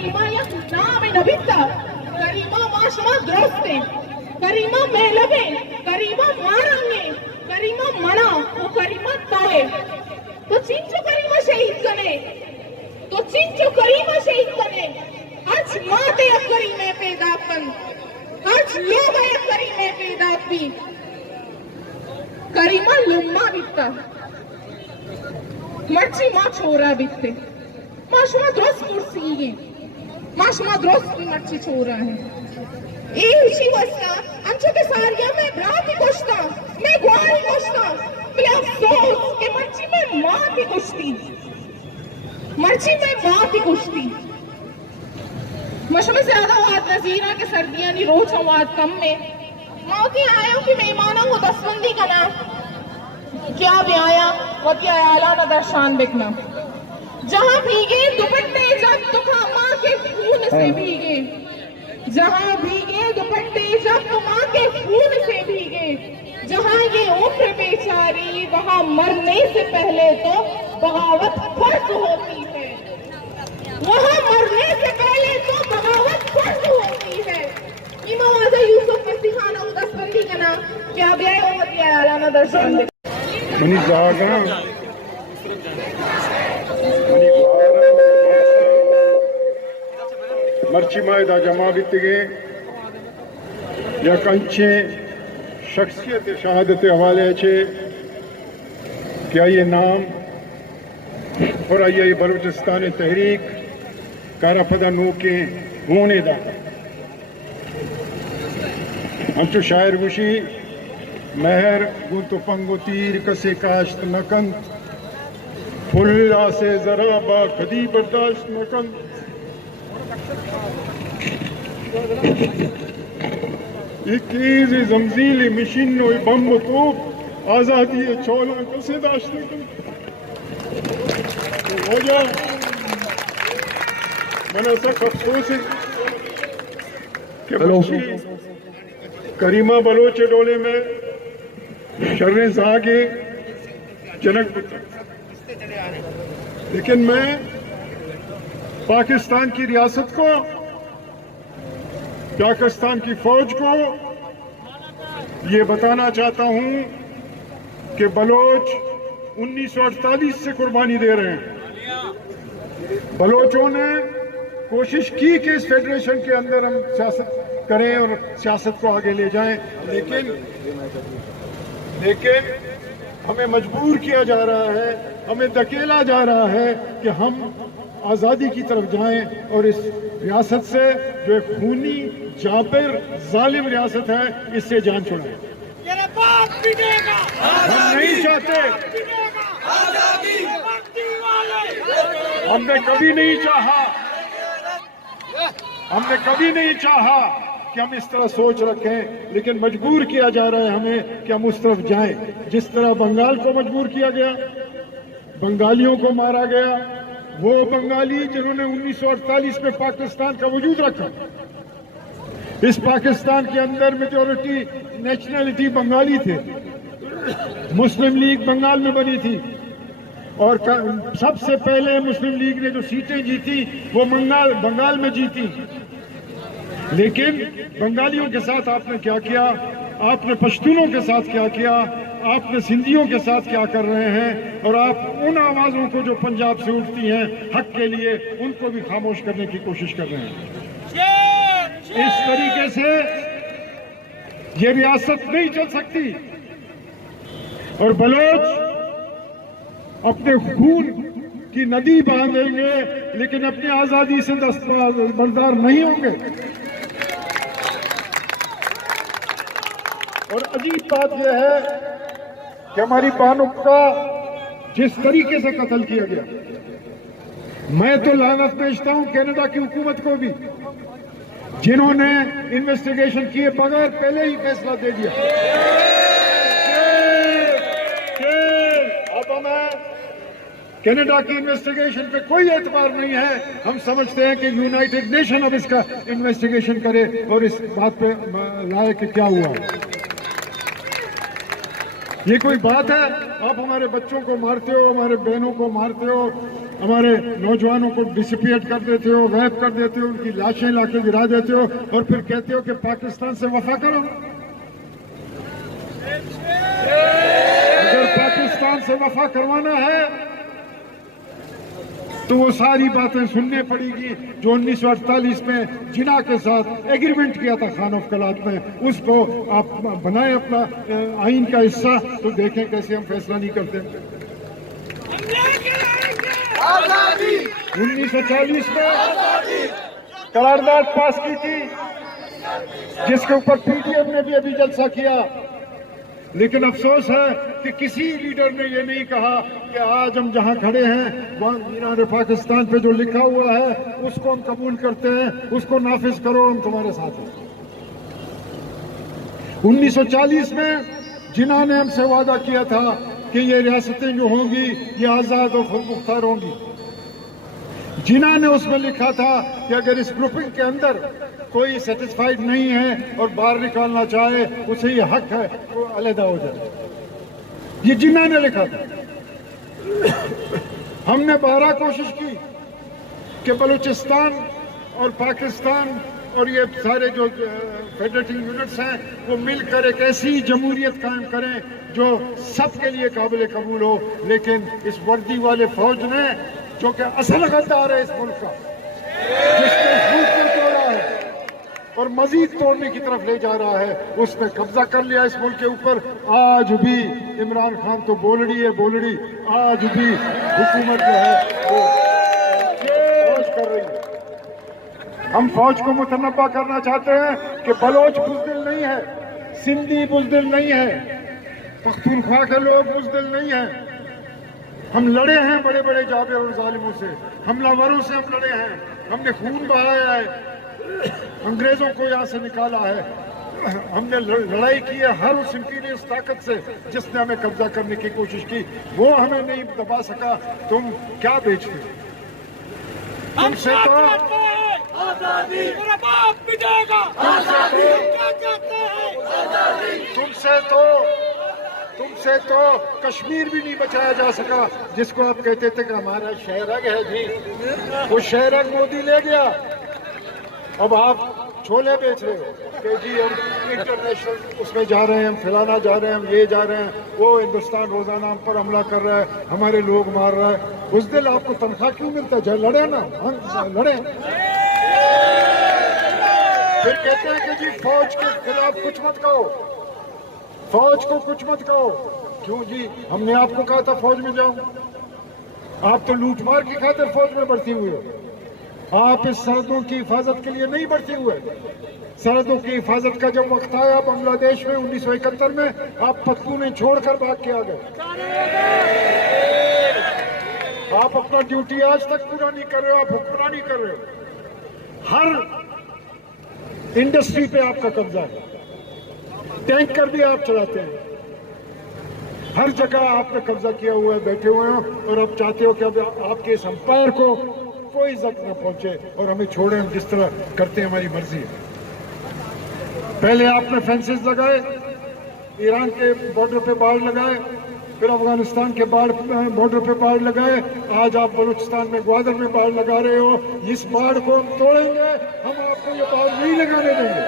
करीमा या नाम नबिता करीमा माशमा दोस्ते करीमा मेलबे करीमा मारंगे करीमा मना वो करीमा ताए तो चिंचो करीमा शहीद कने तो चिंचो करीमा शहीद कने आज माते करीमे पैदा कन आज लोग करीमे पैदा भी करीमा लुम्मा बिकता मर्ची माँ छोरा बिकते माशमा दोस्त कुर्सी माशमा दोस्त की मर्ची छोरा है उसी वस्ता आमच्या ते सारिया में ब्राती कोष्टा मैं ग्वारी कोष्टा बिला अफसोस के मर्ची में माँ की कुश्ती मर्ची में माँ की कुश्ती मशमे ज्यादा वाद नजीरा के सर्दियां नी रोज वाद कम में मौती आयो कि मेहमानों को दसबंदी का नाम क्या ब्याया वतिया आला न दर्शान बिकना जहां भीगे दुपट्टे जब तुम माँ के खून से भीगे जहां भीगे दुपट्टे जब माँ के खून से भीगे जहां ये उम्र बेचारी वहां मरने से पहले तो बगावत फर्ज होती है वहां मरने से पहले तो बगावत फर्ज होती है इमाम आज़म यूसुफ मसीह खाना दसबंदी का नाम क्या ब्याह होती है आला न दर्शान मनी जागा मर्ची मायदा जमा बितगे या कंचे शख्सियत शहादत हवाले छे क्या ये नाम और ये बलूचिस्तान तहरीक कारफदा नू के होने दा हम तो शायर गुशी महर गुंतो पंगो तीर कसे काश्त नकंत फुल्ला से जरा बा कदी बर्दाश्त नकंत इक्कीस जमजील मिशीन बम तो आजादी चौला कसे दाश्त हो जाए मैंने सब अफसोस है कि बच्ची करीमा बलोच डोले में शर्रे जागे जनक लेकिन मैं पाकिस्तान की रियासत को पाकिस्तान की फौज को ये बताना चाहता हूं कि बलोच 1948 से कुर्बानी दे रहे हैं। बलोचों ने कोशिश की कि इस फेडरेशन के अंदर हम सियासत करें और सियासत को आगे ले जाएं, लेकिन हमें मजबूर किया जा रहा है, हमें धकेला जा रहा है कि हम आज़ादी की तरफ जाएं और इस रियासत से जो एक खूनी जाबिर जालिम रियासत है इससे जान छुड़ाएं। हम नहीं चाहते, हमने कभी नहीं चाहा कि हम इस तरह सोच रखें, लेकिन मजबूर किया जा रहा है हमें कि हम उस तरफ जाएं। जिस तरह बंगाल को मजबूर किया गया, बंगालियों को मारा गया, वो बंगाली जिन्होंने 1948 में पाकिस्तान का वजूद रखा, इस पाकिस्तान के अंदर मेजॉरिटी नेशनलिटी बंगाली थे, मुस्लिम लीग बंगाल में बनी थी और सबसे पहले मुस्लिम लीग ने जो सीटें जीती वो बंगाल में जीती। लेकिन बंगालियों के साथ आपने क्या किया, आपने पश्तूनों के साथ क्या किया, आपने सिंधियों के साथ क्या कर रहे हैं, और आप उन आवाज़ों को जो पंजाब से उठती हैं हक के लिए, उनको भी खामोश करने की कोशिश कर रहे हैं। इस तरीके से ये रियासत नहीं चल सकती और बलोच अपने खून की नदी बांधेंगे लेकिन अपनी आज़ादी से दस्तबरदार नहीं होंगे। और अजीब बात यह है कि हमारी बानों का जिस तरीके से कत्ल किया गया, मैं तो लानत भेजता हूं कनाडा की हुकूमत को भी, जिन्होंने इन्वेस्टिगेशन किए बगैर पहले ही फैसला दे दिया। अब हमें कनाडा की इन्वेस्टिगेशन पे कोई एतबार नहीं है। हम समझते हैं कि यूनाइटेड नेशन अब इसका इन्वेस्टिगेशन करे और इस बात पे लाए कि क्या हुआ। ये कोई बात है? आप हमारे बच्चों को मारते हो, हमारे बहनों को मारते हो, हमारे नौजवानों को डिसिपिएट कर देते हो, गायब कर देते हो, उनकी लाशें लाके गिरा देते हो और फिर कहते हो कि पाकिस्तान से वफा करो। अगर पाकिस्तान से वफा करवाना है तो वो सारी बातें सुननी पड़ेगी जो 1948 में जिना के साथ एग्रीमेंट किया था खान ऑफ कलात में। उसको आप बनाए अपना आइन का हिस्सा, तो देखें कैसे हम फैसला नहीं करते। 1940 में करारदाद पास की थी जिसके ऊपर पीडीएम ने भी अभी जलसा किया, लेकिन अफसोस है कि किसी लीडर ने ये नहीं कहा कि आज हम जहां खड़े हैं वहां मीनार पाकिस्तान पे जो लिखा हुआ है उसको हम कबूल करते हैं, उसको नाफिज करो, हम तुम्हारे साथ हैं। 1940 में जिन्हों ने हमसे वादा किया था कि ये रियासतें जो होंगी ये आज़ाद और खुद मुख्तार होंगी, जिन्हों ने उसमें लिखा था कि अगर इस ग्रुपिंग के अंदर कोई सेटिस्फाइड नहीं है और बाहर निकालना चाहे उसे ये हक है वो अलहदा हो जाए, ये जिन्ना ने लिखा था। हमने 12 कोशिश की कि बलूचिस्तान और पाकिस्तान और ये सारे जो फेडरेटिव यूनिट्स हैं वो मिलकर एक ऐसी जमहूरियत कायम करें जो सबके लिए काबिल कबूल हो, लेकिन इस वर्दी वाले फौज ने जो कि असल गद्दार है इस मुल्क का, जिसने खून को तोड़ा है और मजीद तोड़ने की तरफ ले जा रहा है, उसने कब्जा कर लिया इस मुल्क के ऊपर। आज भी इमरान खान तो बोलड़ी है, बोलड़ी आज भी हुकूमत जो है वो फौज कर रही है। हम फौज को मुतनब्बा करना चाहते हैं कि बलोच बुज़दिल नहीं है, सिंधी बुज़दिल नहीं है, पख्तूनख्वा के लोग बुज़दिल नहीं है। हम लड़े हैं बड़े बड़े जाबिर और जालिमों से, हमलावरों से हम लड़े हैं, हमने खून बहाया है, अंग्रेजों को यहाँ से निकाला है, हमने लड़ाई की है हर उस इंपीरियस ताकत से जिसने हमें कब्जा करने की कोशिश की, वो हमें नहीं दबा सका। तुम क्या बेचते हो? तुमसे तो तुमसे तो कश्मीर भी नहीं बचाया जा सका, जिसको आप कहते थे कि हमारा शहरग है जी, वो शहरग मोदी ले गया। अब आप छोले बेच रहे हो कि जी हम इंटरनेशनल उसमें जा रहे हैं, हम फैलाना जा रहे हैं, हम ये जा रहे हैं, वो हिंदुस्तान रोजाना हम पर हमला कर रहा है, हमारे लोग मार रहा है। उस दिन आपको तनख्वाह क्यों मिलता है? लड़े ना, लड़े। फिर कहते हैं कि जी फौज के खिलाफ कुछ मत कहो, फौज को कुछ मत कहो। क्यों जी? हमने आपको कहा था फौज में जाओ, आप तो लूटमार की खातिर फौज में भर्ती हुए। आप इस सरहदों की हिफाजत के लिए नहीं भर्ती हुए। सरहदों की हिफाजत का जब वक्त आया बांग्लादेश में 1971 में, आप पख्तूनें छोड़कर भाग के आ गए। आप अपना ड्यूटी आज तक पूरा नहीं कर रहे हो, आप हुक्मरानी कर रहे हो। हर इंडस्ट्री पे आपका कब्जा है, टैंकर भी आप चलाते हैं, हर जगह आपने कब्जा किया हुआ है, बैठे हुए हैं, और आप चाहते हो कि अब आपके इस अंपायर को कोई जख्म न पहुंचे और हमें छोड़े, हम जिस तरह करते हैं हमारी मर्जी है। पहले आपने फेंसेस लगाए, ईरान के बॉर्डर पे बाढ़ लगाए, फिर अफगानिस्तान के बॉर्डर पे बाढ़ लगाए, आज आप बलूचिस्तान में ग्वादर में बाढ़ लगा रहे हो। इस बाढ़ को हम तोड़ेंगे, हम आपको ये बाढ़ नहीं लगाने देंगे।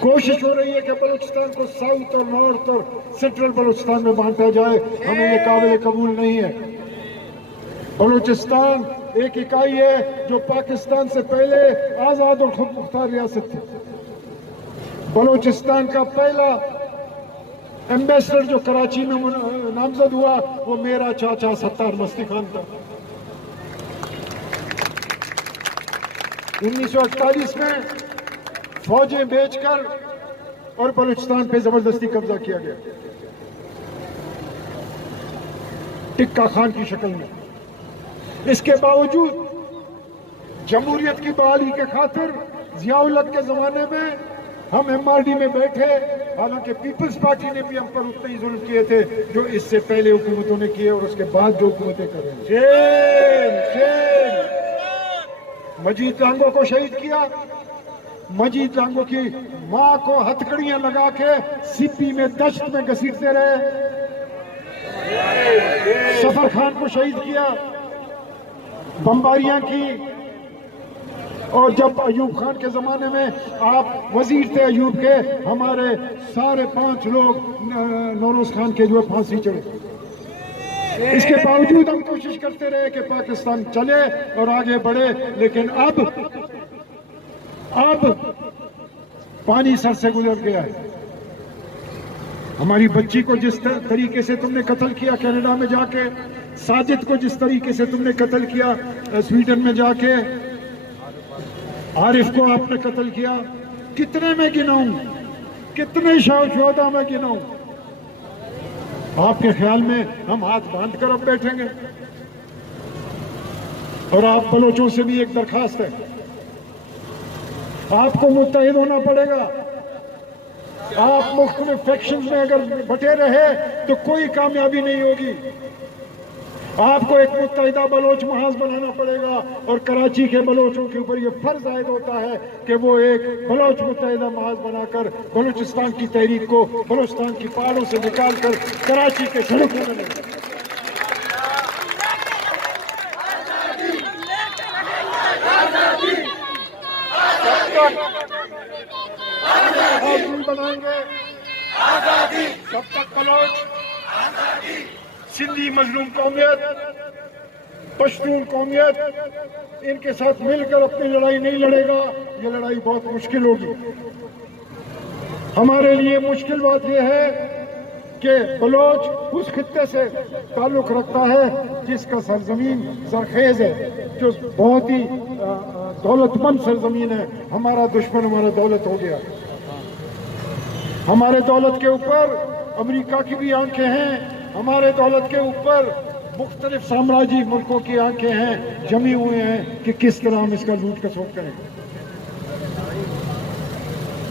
कोशिश हो रही है कि बलूचिस्तान को साउथ और नॉर्थ और सेंट्रल बलूचिस्तान में बांटा जाए, हमें ये काबिल कबूल नहीं है। बलूचिस्तान एक इकाई है जो पाकिस्तान से पहले आजाद और खुद मुख्तार रियासत थी। बलूचिस्तान का पहला एम्बेसडर जो कराची में नामजद हुआ वो मेरा चाचा सत्तार मस्ती खान था। 1948 में फौजें बेचकर और बलूचिस्तान पे जबरदस्ती कब्जा किया गया, टिक्का खान की शक्ल में। इसके बावजूद जमहूरियत की बहाली के खातिर जियाउल हक के जमाने में हम एमआरडी में बैठे, हालांकि पीपल्स पार्टी ने भी हम पर उतने ही जुल्म किए थे जो इससे पहले हुकूमतों ने किए और उसके बाद जो हुकूमतें कर रही हैं। मजीद लांगो को शहीद किया, मजीद टांगों की माँ को हथकड़ियां लगा के सीपी में दश्त में घसीटते रहे, सफर खान को शहीद किया, बमबारियां की। और जब अयूब खान के जमाने में आप वजीर थे अयूब के, हमारे सारे 5 लोग नौरोज खान के जो फांसी चढ़े। इसके बावजूद हम कोशिश करते रहे कि पाकिस्तान चले और आगे बढ़े, लेकिन अब पानी सर से गुजर गया है। हमारी बच्ची को जिस तरीके से तुमने कत्ल किया कनाडा में जाके, साजिद को जिस तरीके से तुमने कत्ल किया स्वीडन में जाके, आरिफ को आपने कत्ल किया, कितने में गिनाऊं, कितने शोहदा में गिनाऊं? आपके ख्याल में हम हाथ बांध कर अब बैठेंगे? और आप बलोचों से भी एक दरखास्त है, आपको मुत्तहिद होना पड़ेगा। आप मुख्तलिफ फैक्शंस में अगर बटे रहे तो कोई कामयाबी नहीं होगी। आपको एक मुत्तहिदा बलोच महाज बनाना पड़ेगा, और कराची के बलोचों के ऊपर यह फर्ज आयद होता है कि वो एक बलोच मुत्तहिदा महाज बनाकर बलूचिस्तान की तहरीक को बलूचिस्तान की पहाड़ों से निकालकर कराची के सड़कों में बनाएंगे। जब तक बलोच, सिंधी मजलूम कौमियत, पश्तून कौमियत इनके साथ मिलकर अपनी लड़ाई नहीं लड़ेगा, ये लड़ाई बहुत मुश्किल होगी। हमारे लिए मुश्किल बात यह है कि बलोच उस खित्ते से ताल्लुक रखता है जिसका सरजमीन जरखेज है, जो बहुत ही दौलतमंद सरजमीन है। हमारा दुश्मन हमारा दौलत हो गया। हमारे दौलत के ऊपर अमेरिका की भी आंखें हैं, हमारे दौलत के ऊपर मुख्तलिफ साम्राज्यी मुल्कों की आंखें हैं, जमी हुए हैं कि किस तरह हम इसका लूट खसोट करें।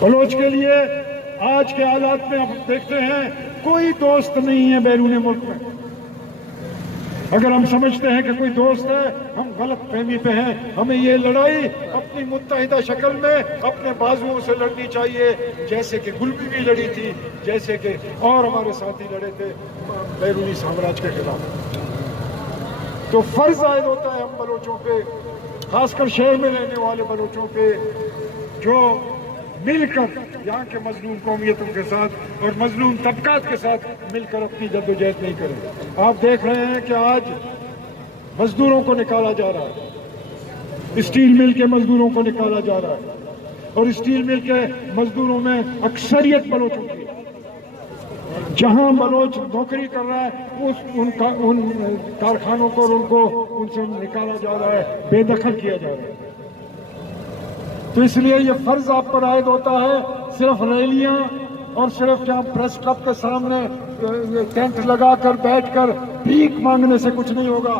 बलोच के लिए आज के हालात में हम देखते हैं कोई दोस्त नहीं है बैरून मुल्क में। अगर हम समझते हैं कि कोई दोस्त है, हम गलत फहमी पे हैं। हमें ये लड़ाई अपनी मुत्तहिदा शक्ल में अपने बाजुओं से लड़नी चाहिए, जैसे कि गुलबी भी लड़ी थी, जैसे कि और हमारे साथी लड़े थे बैरूनी साम्राज्य के खिलाफ। तो फर्ज आयद होता है हम बलोचों पे, खासकर शहर में रहने वाले बलोचों पे, जो मिलकर यहाँ के मजलूम कौमियतों के साथ और मजलूम तबकात के साथ मिलकर अपनी जद्दोजहद नहीं करें। आप देख रहे हैं कि आज मजदूरों को निकाला जा रहा है, स्टील मिल के मजदूरों को निकाला जा रहा है, और स्टील मिल के मजदूरों में अक्सरियत बलोचों की। जहां बलोच नौकरी कर रहा है उन कारखानों को और उनसे निकाला जा रहा है, बेदखल किया जा रहा है। तो इसलिए ये फर्ज आप पर आयद होता है, सिर्फ रैलियां और सिर्फ क्या प्रेस क्लब के सामने टेंट लगाकर बैठकर भीख मांगने से कुछ नहीं होगा।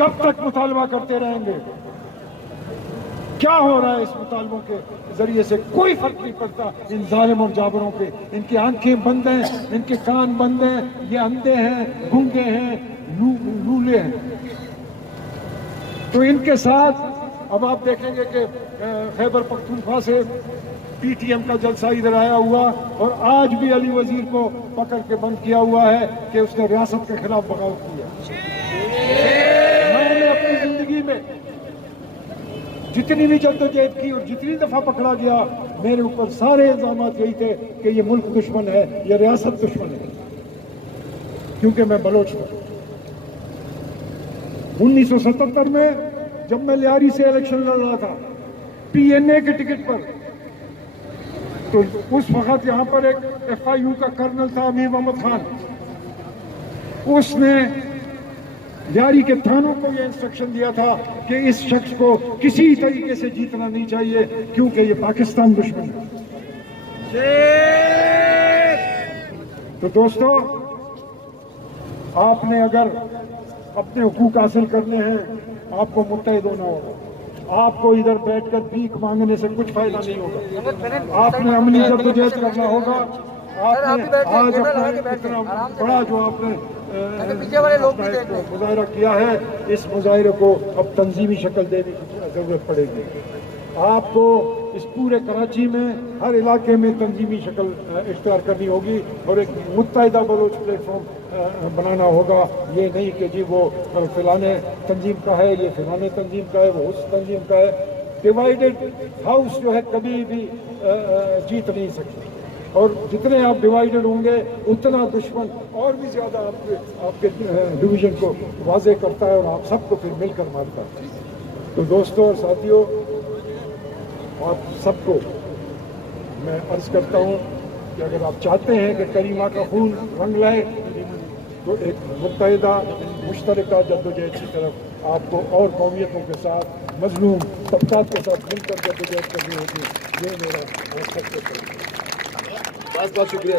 कब तक मुतालबा करते रहेंगे? क्या हो रहा है इस मुतालबों के जरिए से? कोई फर्क नहीं पड़ता इन जालिम और जाबरों पे। इनकी आंखें बंद हैं, इनके कान बंद हैं, ये अंधे हैं, गूंगे हैं, लूले हैं। तो इनके साथ अब आप देखेंगे कि खैबर पख्तूनख्वा से पीटीएम का जलसा इधर आया हुआ, और आज भी अली वजीर को पकड़ के बंद किया हुआ है कि उसने रियासत के खिलाफ बगावत किया। मैंने अपनी जिंदगी में जितनी भी जद्दोजहद की और जितनी दफा पकड़ा गया, मेरे ऊपर सारे इल्जाम यही थे कि ये मुल्क दुश्मन है, ये रियासत दुश्मन है, क्योंकि मैं बलोच था। 1977 में जब मैं लियारी से इलेक्शन लड़ रहा था पीएनए के टिकट पर, तो उस वक्त यहाँ पर एक एफआईयू का कर्नल था अमीर मोहम्मद खान, उसने लियारी के थानों को यह इंस्ट्रक्शन दिया था कि इस शख्स को किसी तरीके से जीतना नहीं चाहिए, क्योंकि ये पाकिस्तान दुश्मन है। तो दोस्तों, आपने अगर अपने हुकूक हासिल करने हैं, आपको मुत्तहिद होना होगा। आपको इधर बैठकर भीख मांगने से कुछ फायदा नहीं होगा। आपने अमली जद्दोजहद करना होगा। आपने आज अपना इतना बड़ा जो आपने मुजाहिरा किया है, इस मुजाहिरे को अब तंजीमी शक्ल देने की जरूरत पड़ेगी। आपको इस पूरे कराची में हर इलाके में तंजीमी शक्ल इख्तियार करनी होगी और एक मुत्तहिदा बलोच प्लेटफॉर्म बनाना होगा। ये नहीं कि जी वो फिलाने तंजीम का है, ये फिलाने तंजीम का है, वो उस तंजीम का है। डिवाइडेड हाउस जो है कभी भी जीत नहीं सकती, और जितने आप डिवाइडेड होंगे उतना दुश्मन और भी ज़्यादा आपके डिवीज़न को वाजे करता है और आप सबको फिर मिलकर मारता है। तो दोस्तों और साथियों, आप सबको मैं अर्ज़ करता हूँ कि अगर आप चाहते हैं कि करीमा का खून रंग लाए तो एक मुत्तहिदा मुश्तरका जद्दोजहद की तरफ आपको और कौमियतों के साथ, मजलूम तबकात के साथ मिलकर जद्दोजहद करनी होगी। ये मेरा बहुत बहुत शुक्रिया।